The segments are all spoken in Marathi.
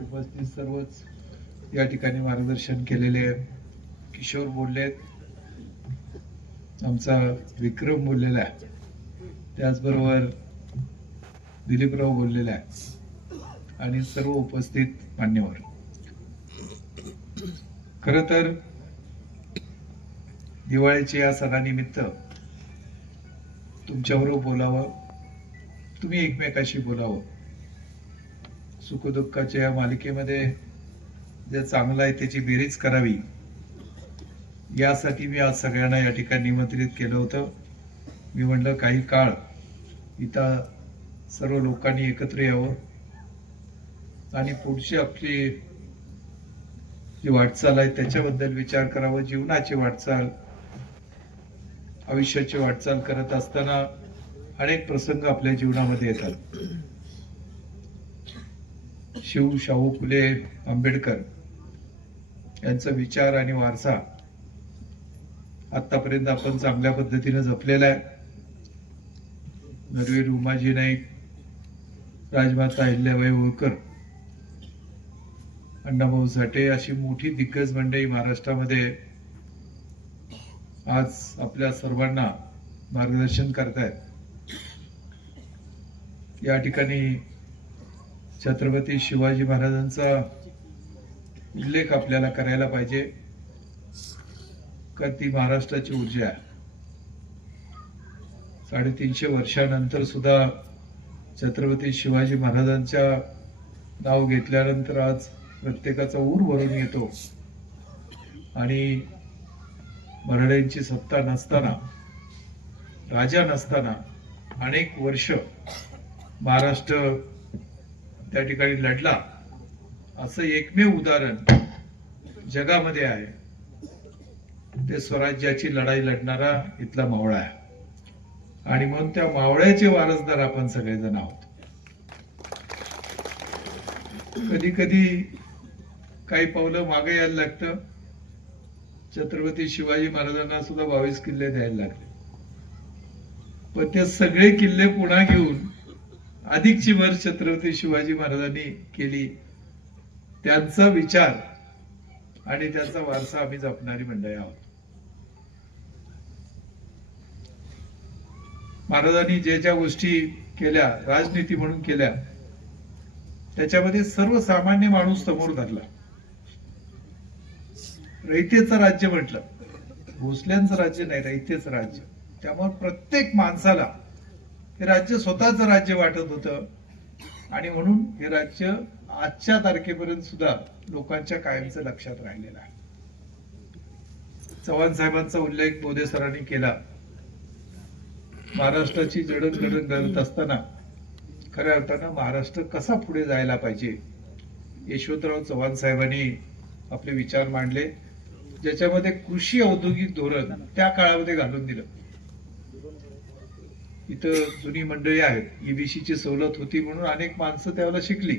उपस्थित सर्वच या ठिकाणी मार्गदर्शन केलेले किशोर बोललेत आमचा विक्रम बोललेला आहे. त्याचबरोबर दिलीपराव बोललेला आहे. आणि सर्व उपस्थित मान्यवर. खर तर दिवाळीच्या या सणानिमित्त तुमच्याबरोबर बोलावं तुम्ही एकमेकाशी बोलावं. सुखदुःखाच्या या मालिकेमध्ये जे चांगलं आहे त्याची बेरीज करावी यासाठी मी आज सगळ्यांना या ठिकाणी निमंत्रित केलं होतं. मी म्हणलं काही काळ इथं सर्व लोकांनी एकत्र यावं आणि पुढची आपली जी वाटचाल आहे त्याच्याबद्दल विचार करावा. जीवनाची वाटचाल आयुष्याची वाटचाल करत असताना अनेक प्रसंग आपल्या जीवनामध्ये येतात. शिव शाहू फुले आंबेडकर यांचा विचार आणि वारसा आतापर्यंत आपण चांगल्या पद्धतीने जपलेला आहे. नरवीर उमाजी नाईक राजमाता अहिल्याबाई होळकर अण्णाभाऊ साठे अशी मोठी दिग्गज मंडळी महाराष्ट्रामध्ये आज आपल्या सर्वांना मार्गदर्शन करतायत. या ठिकाणी छत्रपती शिवाजी महाराजांचा उल्लेख आपल्याला करायला पाहिजे. का ती महाराष्ट्राची ऊर्जा आहे. साडेतीनशे वर्षानंतर सुद्धा छत्रपती शिवाजी महाराजांच्या नाव घेतल्यानंतर आज प्रत्येकाचा ऊर भरून येतो. आणि मराठ्यांची सत्ता नसताना राजा नसताना अनेक वर्ष महाराष्ट्र त्या ठिकाणी लढला. असं एकमेव उदाहरण जगामध्ये आहे. ते स्वराज्याची लढाई लढणारा इथला मावळा आहे. आणि म्हणून त्या मावळ्याचे वारसदार आपण सगळेजण आहोत. कधी कधी काही पावलं मागे यायला लागतं. छत्रपती शिवाजी महाराजांना सुद्धा बावीस किल्ले द्यायला लागले. पण ते सगळे किल्ले पुन्हा घेऊन अधिकची भर छत्रपती शिवाजी महाराजांनी केली. त्यांचा विचार आणि त्यांचा वारसा आम्ही जपणारी मंडळी आहोत. महाराजांनी ज्या ज्या गोष्टी केल्या राजनीती म्हणून केल्या त्याच्यामध्ये सर्वसामान्य माणूस समोर धरला. रयतेचं राज्य म्हटलं. भोसल्यांचं राज्य नाही रयतेचं राज्य. त्यामुळे प्रत्येक माणसाला हे राज्य स्वतःच राज्य वाटत होतं. आणि म्हणून हे राज्य आजच्या तारखेपर्यंत सुद्धा लोकांच्या कायमचं लक्षात राहिलेलं आहे. चव्हाण साहेबांचा उल्लेख मोदे सरांनी केला. महाराष्ट्राची जडणघडण करत असताना खऱ्या अर्थानं महाराष्ट्र कसा पुढे जायला पाहिजे? यशवंतराव चव्हाण साहेबांनी आपले विचार मांडले ज्याच्यामध्ये कृषी औद्योगिक धोरण त्या काळामध्ये घालून दिलं. इथं जुनी मंडळी आहेत. ईबीसीची ची सवलत होती म्हणून अनेक माणसं त्यावेळेला शिकली.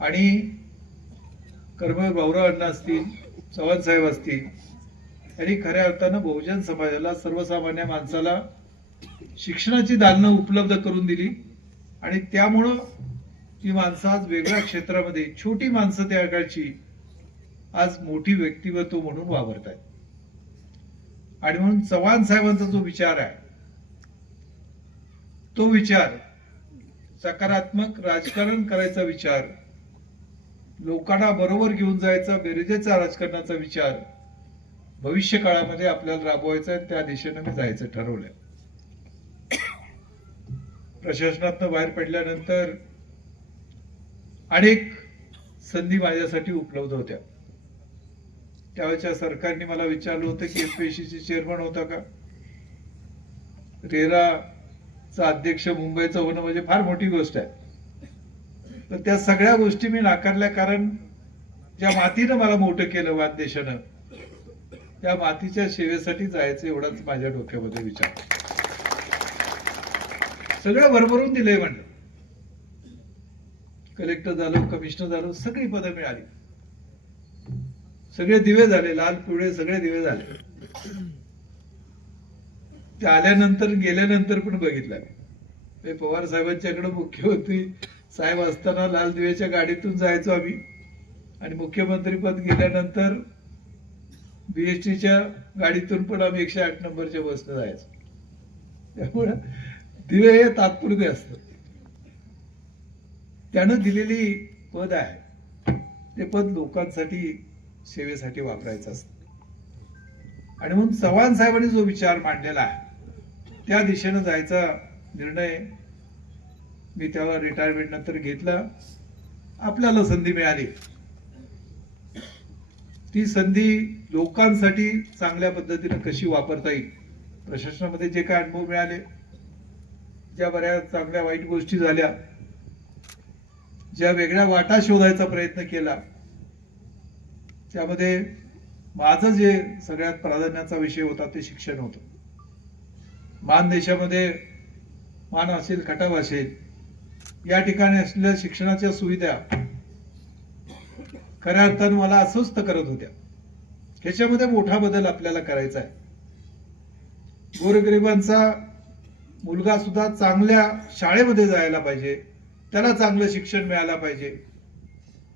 आणि कर्मवीर भाऊराव अण्णा असतील चव्हाण साहेब असतील यांनी खऱ्या अर्थानं बहुजन समाजाला सर्वसामान्य माणसाला शिक्षणाची दालनं उपलब्ध करून दिली. आणि त्यामुळं ती माणसं आज वेगळ्या क्षेत्रामध्ये छोटी माणसं त्या काळची आज मोठी व्यक्तिमत्व म्हणून वावरत आहेत आणि म्हणून चव्हाण साहेबांचा जो विचार आहे तो विचार सकारात्मक राजकारण करायचा विचार लोकांना बरोबर घेऊन जायचा बेरजेचा राजकारणाचा विचार भविष्य काळामध्ये आपल्याला राबवायचा त्या दिशेने मी जायचं ठरवलंय. प्रशासनातनं बाहेर पडल्यानंतर अनेक संधी माझ्यासाठी उपलब्ध होत्या. त्यावेळेच्या सरकारने मला विचारलं होतं की एमपीएससीचे चेअरमन होता का? रेराचा अध्यक्ष मुंबईचं होणं म्हणजे फार मोठी गोष्ट आहे. तर त्या सगळ्या गोष्टी मी नाकारल्या कारण ज्या मातीनं मला मोठं केलं वाद्यशानं त्या मातीच्या सेवेसाठी जायचं एवढाच माझ्या डोक्यामध्ये विचार. सगळं भरभरून दिलंय म्हणलं. कलेक्टर झालो कमिशनर झालो सगळी पदं मिळाली. सगळे दिवे झाले लाल पिवळे सगळे दिवे झाले. ते आल्यानंतर गेल्यानंतर पण बघितलं मी. पवार साहेबांच्याकडे मुख्यमंत्री साहेब असताना लाल दिव्याच्या गाडीतून जायचो आम्ही. आणि मुख्यमंत्री पद गेल्यानंतर बीएसटीच्या गाडीतून पण आम्ही एकशे आठ नंबरच्या बसनं जायचो. त्यामुळं दिवे हे तात्पुरते असतात. त्यानं दिलेली पद आहे. ते पद लोकांसाठी सेवेसाठी वापरायचा असतो. आणि म्हणून चव्हाण साहेबांनी जो विचार मांडलेला आहे त्या दिशेनं जायचा निर्णय मी त्यावर रिटायरमेंट नंतर घेतला. आपल्याला संधी मिळाली. ती संधी लोकांसाठी चांगल्या पद्धतीनं कशी वापरता येईल प्रशासनामध्ये जे काय अनुभव मिळाले ज्या बऱ्याच चांगल्या वाईट गोष्टी झाल्या ज्या वेगळ्या वाटा शोधायचा प्रयत्न केला त्यामध्ये माझं जे सगळ्यात प्राधान्याचा विषय होता ते शिक्षण होतं. मान देशामध्ये मान असेल खटाव असेल या ठिकाणी असलेल्या शिक्षणाच्या सुविधा खऱ्या अर्थानं मला अस्वस्थ करत होत्या. ह्याच्यामध्ये मोठा बदल आपल्याला करायचा आहे. गोरगरिबांचा मुलगा सुद्धा चांगल्या शाळेमध्ये जायला पाहिजे त्याला चांगलं शिक्षण मिळायला पाहिजे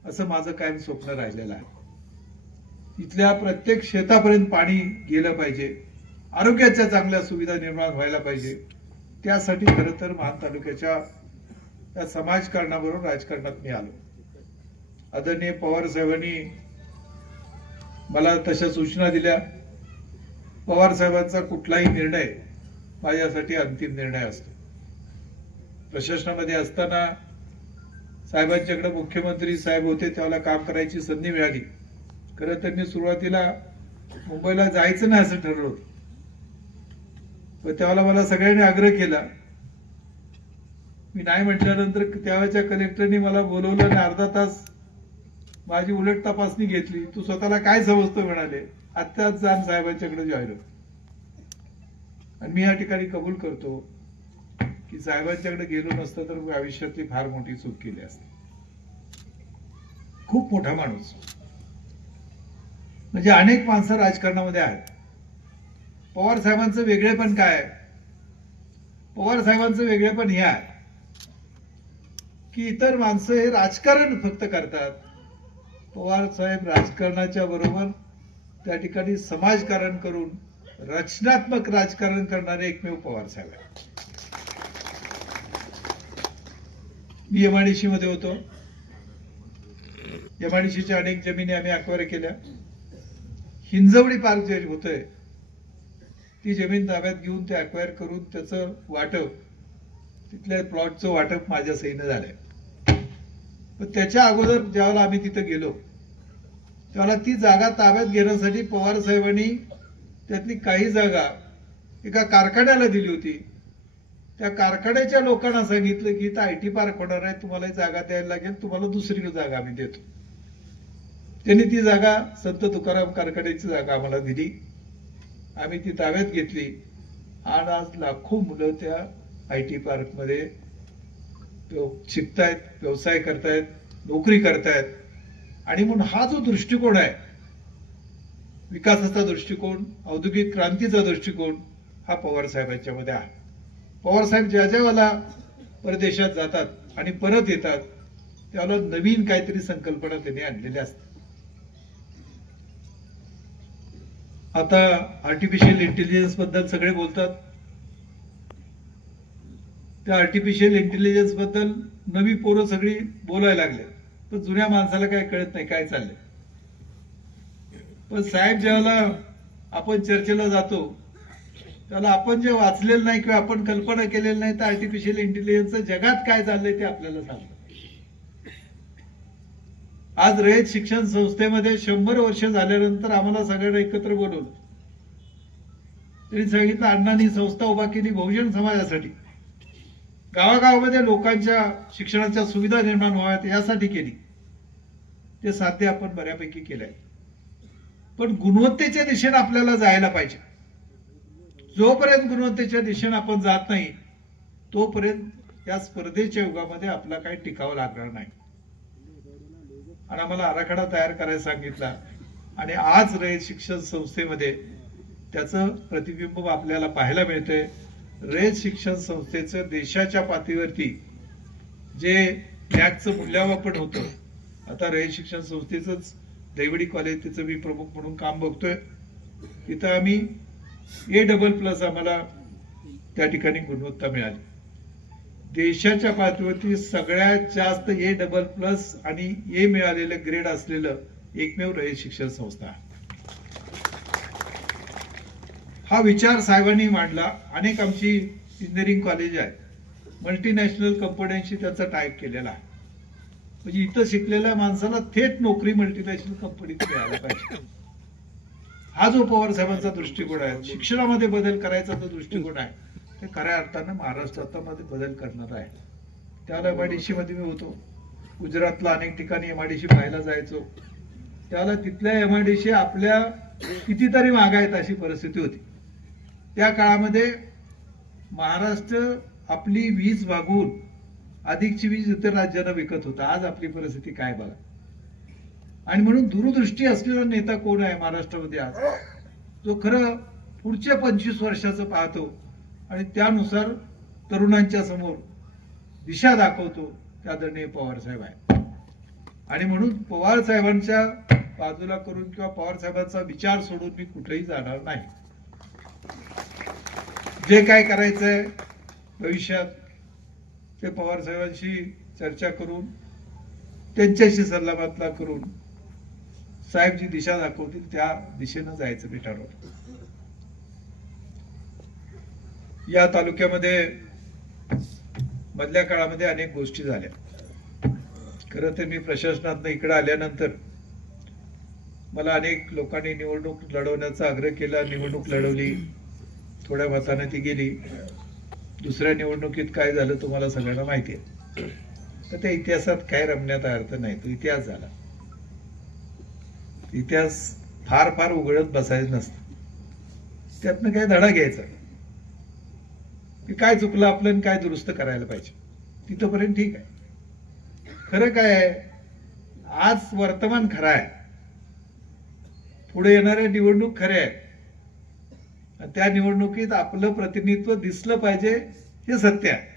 असं माझं कायम स्वप्न राहिलेलं आहे. इथल्या प्रत्येक शेतापर्यंत पाणी गेलं पाहिजे. आरोग्याच्या चांगल्या सुविधा निर्माण व्हायला पाहिजे. त्यासाठी खरं तर महान तालुक्याच्या त्या समाजकारणाबरोबर राजकारणात मी आलो. आदरणीय पवार साहेबांनी मला तशा सूचना दिल्या. पवार साहेबांचा कुठलाही निर्णय माझ्यासाठी अंतिम निर्णय असतो. प्रशासनामध्ये असताना साहेबांच्याकडे मुख्यमंत्री साहेब होते त्याला काम करायची संधी मिळाली. खरं त्यांनी सुरुवातीला मुंबईला जायचं नाही असं ठरवलं होतं. पण त्यावेळेला मला सगळ्यांनी आग्रह केला. मी नाही म्हटल्यानंतर त्यावेळेच्या कलेक्टरनी मला बोलवलं आणि अर्धा तास माझी उलट तपासणी घेतली. तू स्वतःला काय समजतो म्हणाले? आत्ताच जाण साहेबांच्याकडे जॉईन आणि मी या ठिकाणी कबूल करतो की साहेबांच्याकडे गेलो नसतं तर आयुष्यातली फार मोठी चूक केली असते. खूप मोठा माणूस. म्हणजे अनेक माणसं राजकारणामध्ये आहेत. पवार साहेबांचं वेगळेपण काय? आहे? पवार साहेबांचं वेगळेपण हे आहे. की इतर माणसं हे राजकारण फक्त करतात. पवार साहेब राजकारणाच्या बरोबर त्या ठिकाणी समाजकारण करून रचनात्मक राजकारण करणारे एकमेव पवार साहेब आहेत. मी एमआयडीसी मध्ये होतो. एमआयडीसीच्या अनेक जमिनी आम्ही अक्वायर केल्या. हिंजवडी पार्क जे होतंय ती जमीन ताब्यात घेऊन ते अक्वायर करून त्याचं वाटप तिथल्या प्लॉटचं वाटप माझ्या सहीनं झालंय. पण त्याच्या अगोदर ज्यावेळेला आम्ही तिथं गेलो त्यावेळेला ती जागा ताब्यात घेण्यासाठी पवार साहेबांनी त्यातली काही जागा एका कारखान्याला दिली होती. त्या कारखान्याच्या लोकांना सांगितलं की इथं आय टी पार्क होणार आहे तुम्हाला जागा द्यायला लागेल तुम्हाला दुसरी जागा आम्ही देतो. त्यांनी ती जागा संत तुकाराम कारखान्याची जागा आम्हाला दिली. आम्ही ती ताब्यात घेतली. आणि आज लाखो मुलं त्या आय टी पार्कमध्ये व्यव- शिकतायत व्यवसाय करतायत नोकरी करतायत. आणि म्हणून हा जो दृष्टिकोन आहे विकासाचा दृष्टिकोन औद्योगिक क्रांतीचा दृष्टिकोन हा पवार साहेबांच्या मध्ये आहे. पवार साहेब ज्या ज्या वेळेला परदेशात जातात आणि परत येतात त्यावेळेला नवीन काहीतरी संकल्पना त्यांनी आणलेल्या असतात. आता आर्टिफिशियल इंटेलिजन्सबद्दल सगळे बोलतात. त्या आर्टिफिशियल इंटेलिजन्सबद्दल नवी पोरं सगळी बोलायला लागले पण जुन्या माणसाला काय कळत नाही काय चाललंय? पण साहेब ज्याला आपण चर्चेला जातो त्याला आपण जे वाचलेलं नाही किंवा आपण कल्पना केलेली नाही तर आर्टिफिशियल इंटेलिजन्सचं जगात काय चाललंय ते आपल्याला सांगतं आज रयत शिक्षण संस्थेमध्ये शंभर वर्ष झाल्यानंतर आम्हाला सगळ्यांना एकत्र बोलवलं. त्यांनी सांगितलं अण्णांनी संस्था उभा केली बहुजन समाजासाठी. गावागावामध्ये लोकांच्या शिक्षणाच्या सुविधा निर्माण व्हाव्यात यासाठी केली. ते साध्य आपण बऱ्यापैकी केलंय. पण गुणवत्तेच्या दिशेने आपल्याला जायला पाहिजे. जोपर्यंत गुणवत्तेच्या दिशेने आपण जात नाही तोपर्यंत या स्पर्धेच्या युगामध्ये आपला काही टिकावं लागणार नाही. आणि आम्हाला आराखडा तयार करायला सांगितला. आणि आज रयत शिक्षण संस्थेमध्ये त्याचं प्रतिबिंब आपल्याला पाहायला मिळतंय. रयत शिक्षण संस्थेचं देशाच्या पातळीवरती जे नॅकचं मूल्यमापन होतं आता रयत शिक्षण संस्थेचंच दैवडी कॉलेज तिचं मी प्रमुख म्हणून काम बघतोय. तिथं आम्ही ए डबल प्लस आम्हाला त्या ठिकाणी गुणवत्ता मिळाली. देशाच्या पातळीवरती सगळ्यात जास्त ए डबल प्लस आणि ए मिळालेलं ग्रेड असलेलं एकमेव रयत शिक्षण संस्था. हा विचार साहेबांनी मांडला. अनेक आमची इंजिनिअरिंग कॉलेज आहेत. मल्टीनॅशनल कंपन्यांशी त्याचा टाईप केलेला आहे. म्हणजे इथं शिकलेल्या माणसाला थेट नोकरी मल्टीनॅशनल कंपनीत मिळायला पाहिजे. हा जो पवार साहेबांचा दृष्टिकोन आहे शिक्षणामध्ये बदल करायचा जो दृष्टिकोन आहे ते खऱ्या अर्थानं महाराष्ट्रामध्ये बदल करणार आहे. त्याला एमआयडीसी मध्ये मी होतो. गुजरातला अनेक ठिकाणी एमआयडीसी पाहायला जायचो. त्याला तिथल्या एमआयडीसी आपल्या कितीतरी मागायत अशी परिस्थिती होती. त्या काळामध्ये महाराष्ट्र आपली वीज भागवून अधिकची वीज इतर राज्यांना विकत होता. आज आपली परिस्थिती काय बघा. आणि म्हणून दूरदृष्टी असलेला नेता कोण आहे महाराष्ट्रामध्ये आज? जो खरं पुढच्या पंचवीस वर्षाचं पाहतो. आणि त्यानुसार तरुणांच्या समोर दिशा दाखवतो त्या आदरणीय पवार साहेब आहे आणि म्हणून पवार साहेबांच्या बाजूला करून किंवा पवार साहेबांचा विचार सोडून मी कुठेही जाणार नाही. जे काय करायचंय भविष्यात ते पवार साहेबांशी चर्चा करून त्यांच्याशी सल्लामतला करून साहेब जी दिशा दाखवतील त्या दिशेनं जायचं मी ठरवलं. या तालुक्यामध्ये मधल्या काळामध्ये अनेक गोष्टी झाल्या. खरं तर मी प्रशासनातनं इकडे आल्यानंतर मला अनेक लोकांनी निवडणूक लढवण्याचा आग्रह केला निवडणूक लढवली थोड्या मताने ती गेली. दुसऱ्या निवडणुकीत काय झालं तुम्हाला सगळ्यांना माहिती आहे. तर त्या इतिहासात काय रमण्यात अर्थ नाही तो इतिहास झाला. इतिहास फार फार उघडत बसायचं नसतं. त्यातनं काही धडा घ्यायचा? की काय चुकलं आपलं आणि काय दुरुस्त करायला पाहिजे. तिथपर्यंत ठीक आहे. खरं काय आहे? आज वर्तमान खरं आहे. पुढे येणाऱ्या निवडणूक खऱ्या आहेत. त्या निवडणुकीत आपलं प्रतिनिधित्व दिसलं पाहिजे हे सत्य आहे.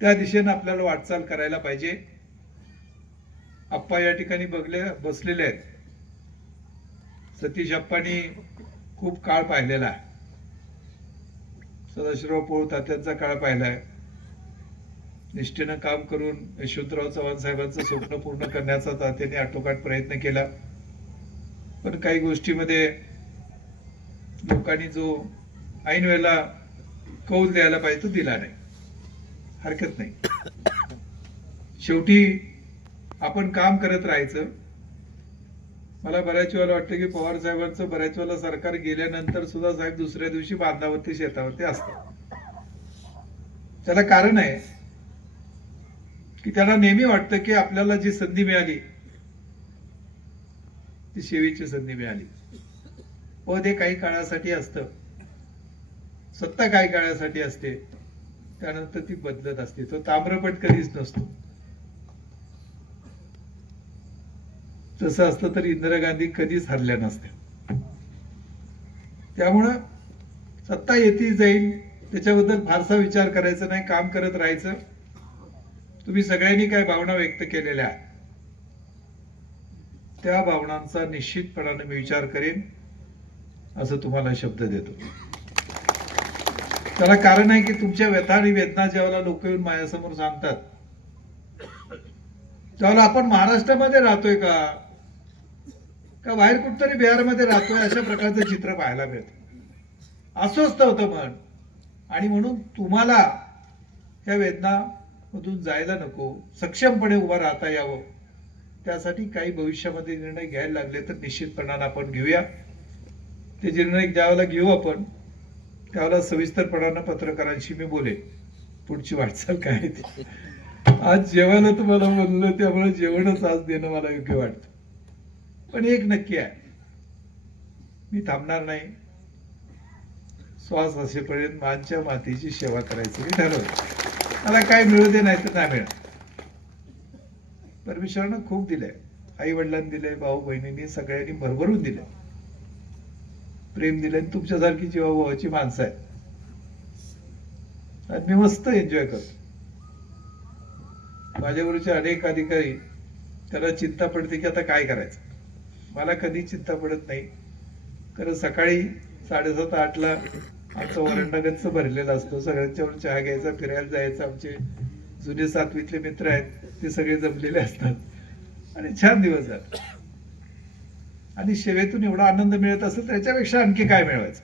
त्या दिशेनं आपल्याला वाटचाल करायला पाहिजे. आप्पा या ठिकाणी बघले बसलेले आहेत. सतीश अप्पांनी खूप काळ पाहिलेला आहे. सदाशिवराव पोळ तात्यांचा काळ पाहिलाय. निष्ठेनं काम करून यशवंतराव चव्हाण साहेबांचं स्वप्न पूर्ण करण्याचा तात्याने आटोकाट प्रयत्न केला. पण काही गोष्टीमध्ये लोकांनी जो ऐन वेळेला कौल द्यायला पाहिजे तो दिला नाही. हरकत नाही. शेवटी आपण काम करत राहायचं. मला बऱ्याच वेळेला वाटतं की पवार साहेबांचं बऱ्याच वेळेला सरकार गेल्यानंतर सुद्धा साहेब दुसऱ्या दिवशी बांधावरती शेतावरती असतात. त्याला कारण आहे की त्यांना नेहमी वाटतं की आपल्याला जी संधी मिळाली ती शेवीची संधी मिळाली. पद हे काही काळासाठी असतं. सत्ता काही काळासाठी असते. त्यानंतर ती बदलत असते. तो ताम्रपट कधीच नसतो. तसं असलं तर इंदिरा गांधी कधीच हरल्या नसत्या. त्यामुळं सत्ता येते जाईल त्याच्याबद्दल फारसा विचार करायचा नाही काम करत राहायचं. तुम्ही सगळ्यांनी काय भावना व्यक्त केलेल्या त्या भावनांचा निश्चितपणाने मी विचार करेन असं तुम्हाला शब्द देतो. त्याला कारण आहे की तुमच्या व्यथा आणि वेदना ज्यावेळेला लोक येऊन माझ्यासमोर सांगतात त्यावेळेला आपण महाराष्ट्रामध्ये राहतोय का? का बाहेर कुठतरी बिहारमध्ये राहतोय अशा प्रकारचं चित्र पाहायला मिळतं. अस्वस्थ होतं मन. आणि म्हणून तुम्हाला या वेदना मधून जायला नको. सक्षमपणे उभा राहता यावं. त्यासाठी काही भविष्यामध्ये निर्णय घ्यायला लागले तर निश्चितपणानं आपण घेऊया. ते निर्णय ज्यावेळेला घेऊ आपण त्यावेळेला सविस्तरपणानं पत्रकारांशी मी बोलेन. पुढची वाटचाल काय ते. आज जेवायला तुम्हाला बोललो त्यामुळे जेवणच आज देणं मला योग्य वाटतं. पण एक नक्की आहे. मी थांबणार नाही. श्वास असेपर्यंत मानच्या मातीची सेवा करायची मी ठरवलं. मला काय मिळू दे नाही तर नाही मिळत. परमेश्वरानं खूप दिलंय. आई वडिलांनी दिलंय भाऊ बहिणींनी सगळ्यांनी भरभरून दिलंय. प्रेम दिलंय आणि तुमच्यासारखी जीवाभावाची माणसं आहेत. आणि मी मस्त एन्जॉय करतो. माझ्याबरोबरचे अनेक अधिकारी त्याला चिंता पडते की आता काय करायचं? मला कधी चिंता पडत नाही. कारण सकाळी साडेसात आठला आमचा वरंडा गच्च भरलेला असतो. सगळ्यांच्यावर चहा घ्यायचा फिरायला जायचं. आमचे जुने सातवीतले मित्र आहेत ते सगळे जमलेले असतात. आणि छान दिवस जात आणि सेवेतून एवढा आनंद मिळत असेल त्याच्यापेक्षा आणखी काय मिळवायचं?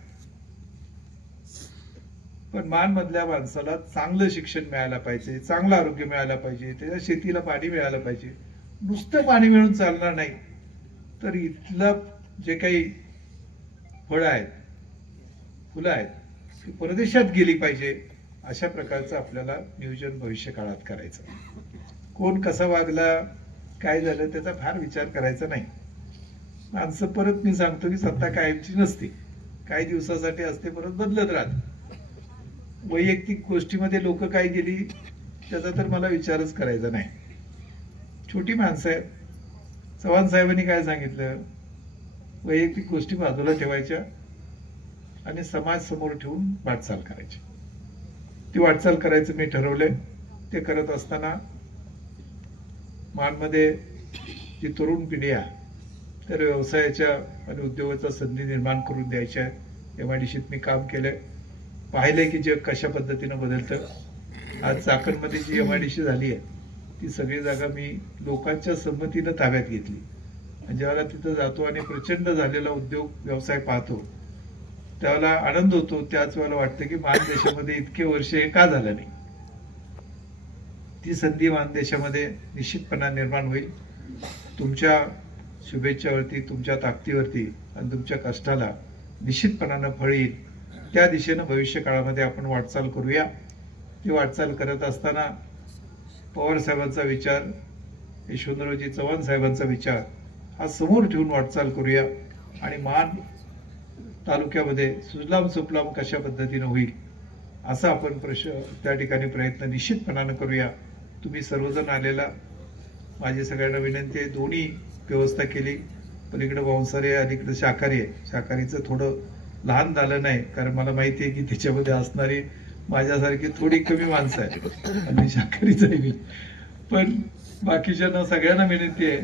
पण मान मधल्या माणसाला चांगलं शिक्षण मिळायला पाहिजे चांगलं आरोग्य मिळायला पाहिजे त्याच्या शेतीला पाणी मिळालं पाहिजे. नुसतं पाणी मिळून चालणार नाही. तर इथलं जे काही फळं आहेत फुलं आहेत ती परदेशात गेली पाहिजे अशा प्रकारचं आपल्याला नियोजन भविष्य काळात करायचं. कोण कसा वागला काय झालं त्याचा फार विचार करायचा नाही. माणसं परत मी सांगतो की सत्ता कायमची नसते. काही दिवसासाठी असते परत बदलत राहते. वैयक्तिक गोष्टीमध्ये लोक काय गेली त्याचा तर मला विचारच करायचा नाही. छोटी माणसं आहेत. चव्हाण साहेबांनी काय सांगितलं? वैयक्तिक गोष्टी बाजूला ठेवायच्या आणि समाज समोर ठेवून वाटचाल करायची. ती वाटचाल करायचं मी ठरवलंय. ते करत असताना मानमध्ये जी तरुण पिढी आहे तर व्यवसायाच्या आणि उद्योगाच्या संधी निर्माण करून द्यायच्या एम आय डी मी काम केलंय. पाहिलंय की जग कशा पद्धतीनं बदलतं. आज चाकणमध्ये जी एम आय डी झाली आहे ती सगळी जागा मी लोकांच्या संमतीनं ताब्यात घेतली. ज्यावेळेला तिथं जातो आणि प्रचंड झालेला उद्योग व्यवसाय पाहतो त्यावेळेला आनंद होतो. त्याच वेळेला वाटतं की मान देशामध्ये इतके वर्ष हे का झालं नाही? ती संधी मान देशामध्ये निश्चितपणा निर्माण होईल. तुमच्या शुभेच्छावरती तुमच्या ताकदीवरती आणि तुमच्या कष्टाला निश्चितपणानं फळ येईल. त्या दिशेनं भविष्य काळामध्ये आपण वाटचाल करूया. ती वाटचाल करत असताना पवार साहेबांचा विचार यशवंतरावजी चव्हाण साहेबांचा विचार हा समोर ठेवून वाटचाल करूया आणि मान तालुक्यामध्ये सुजलाम सुफलाम कशा पद्धतीनं होईल असा आपण प्रश्न त्या ठिकाणी प्रयत्न निश्चितपणानं करूया. तुम्ही सर्वजण आलेला माझी सगळ्यांना विनंती आहे दोन्ही व्यवस्था केली पलीकडे वांसारी आहे अलीकडे शाकाहारी आहे. शाकाहारीचं थोडं लहान झालं नाही कारण मला माहिती आहे की त्याच्यामध्ये असणारी माझ्यासारखी थोडी कमी माणसं आहे आणि शाकाहारीच आहे मी. पण बाकीच्यांना सगळ्यांना विनंती आहे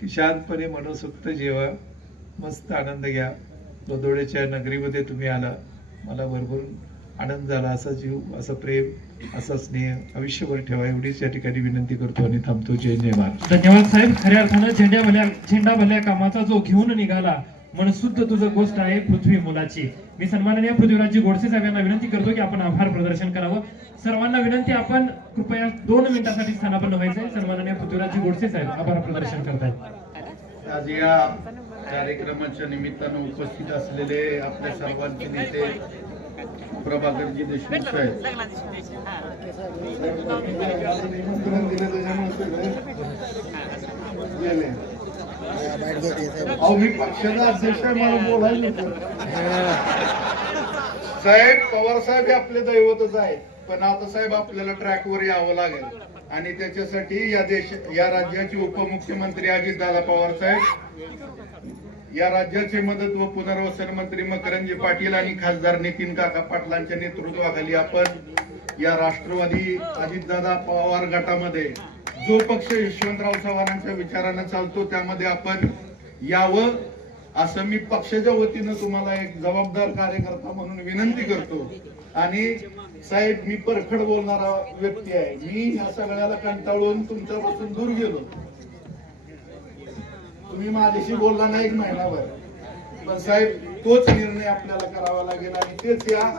की शांतपणे मनसोक्त जेवा. मस्त आनंद घ्या. बदोड्याच्या नगरीमध्ये तुम्ही आला. मला भरभरून आनंद झाला. असा जीव असं प्रेम असा स्नेह आयुष्यभर ठेवा. एवढीच या ठिकाणी विनंती करतो आणि थांबतो. जय जय महाराज. धन्यवाद साहेब. खऱ्या अर्थानं झेंड्या भल्या झेंडा भल्या कामाचा जो घेऊन निघाला मनशुद्ध तुझं गोष्ट आहे पृथ्वी मुलाची. मी सन्माननीय पृथ्वीराजजी गोडसे साहेब यांना विनंती करतो की आपण आभार प्रदर्शन करावं. सर्वांना विनंती आपण कृपया दोन मिनिटासाठी स्थानापन्न व्हायचंय. सन्माननीय पृथ्वीराजजी गोडसे साहेब आभार प्रदर्शन करतायत. आज या कार्यक्रमाच्या निमित्तानं उपस्थित असलेले आपल्या सर्वांचे नेते प्रभाकरजी देशमुख साहेब निमंत्रण दिलं त्याच्यामुळे सगळे गेले. अहो मी पक्षाचा अध्यक्ष आहे मला बोलायला साहेब पवार साहेब हे आपले दैवतच आहेत पण आता साहेब आपल्याला ट्रॅकवर यावं लागेल. आणि त्याच्यासाठी या देश या राज्याचे उपमुख्यमंत्री अजितदादा पवार साहेब या राज्याचे मदत व पुनर्वसन मंत्री मकरंजी पाटील आणि खासदार नितीन काका पाटलांच्या नेतृत्वाखाली आपण या राष्ट्रवादी अजितदादा पवार गटामध्ये जो पक्ष यशवंतराव चव्हाणांच्या विचारानं चालतो त्यामध्ये आपण यावं असं मी पक्षाच्या वतीनं तुम्हाला एक जबाबदार कार्यकर्ता म्हणून विनंती करतो. आणि साहेब मी परखड बोलणारा व्यक्ती आहे. मी ह्या सगळ्याला कंटाळून तुमच्यापासून दूर गेलो. तुम्ही माझ्याशी बोलला नाही एक महिनाभर. पण साहेब तोच निर्णय आपल्याला करावा लागेल आणि तेच या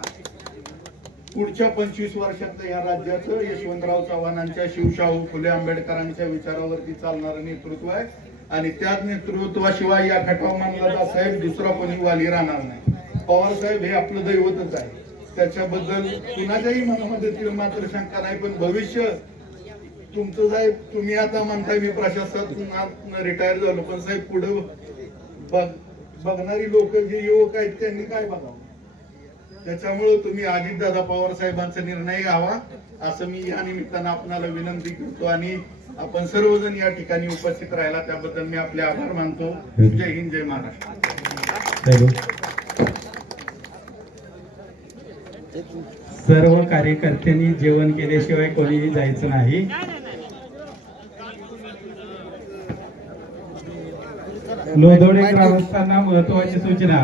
पुढच्या पंचवीस वर्षातलं या राज्याचं यशवंतराव चव्हाणांच्या शिवशाहू फुले आंबेडकरांच्या विचारावरती चालणारं नेतृत्व आहे. आणि त्याच नेतृत्वाशिवाय या खटाव साहेब दुसरा कोणी वाली राहणार नाही. पवार साहेब हे आपलं दैवतच आहे. त्याच्याबद्दल कुणाच्याही मनामध्ये मात्र शंका नाही पण भविष्य तुमचं साहेब तुम्ही आता म्हणताय मी प्रशासनात रिटायर झालो पण साहेब पुढे बघणारी लोक जे युवक आहेत त्यांनी काय बघावं? त्याच्यामुळे तुम्ही अजितदादा पवार साहेबांचा निर्णय घ्यावा असं मी या निमित्तानं आपणाला विनंती करतो. आणि आपण सर्वजण या ठिकाणी उपस्थित राहिला त्याबद्दल मी आपले आभार मानतो. जय हिंद जय महाराष्ट्र. सर्व कार्यकर्त्यांनी जेवण केल्याशिवाय कोणीही जायचं नाही. लोधोडे ग्रामस्थांना महत्वाची सूचना.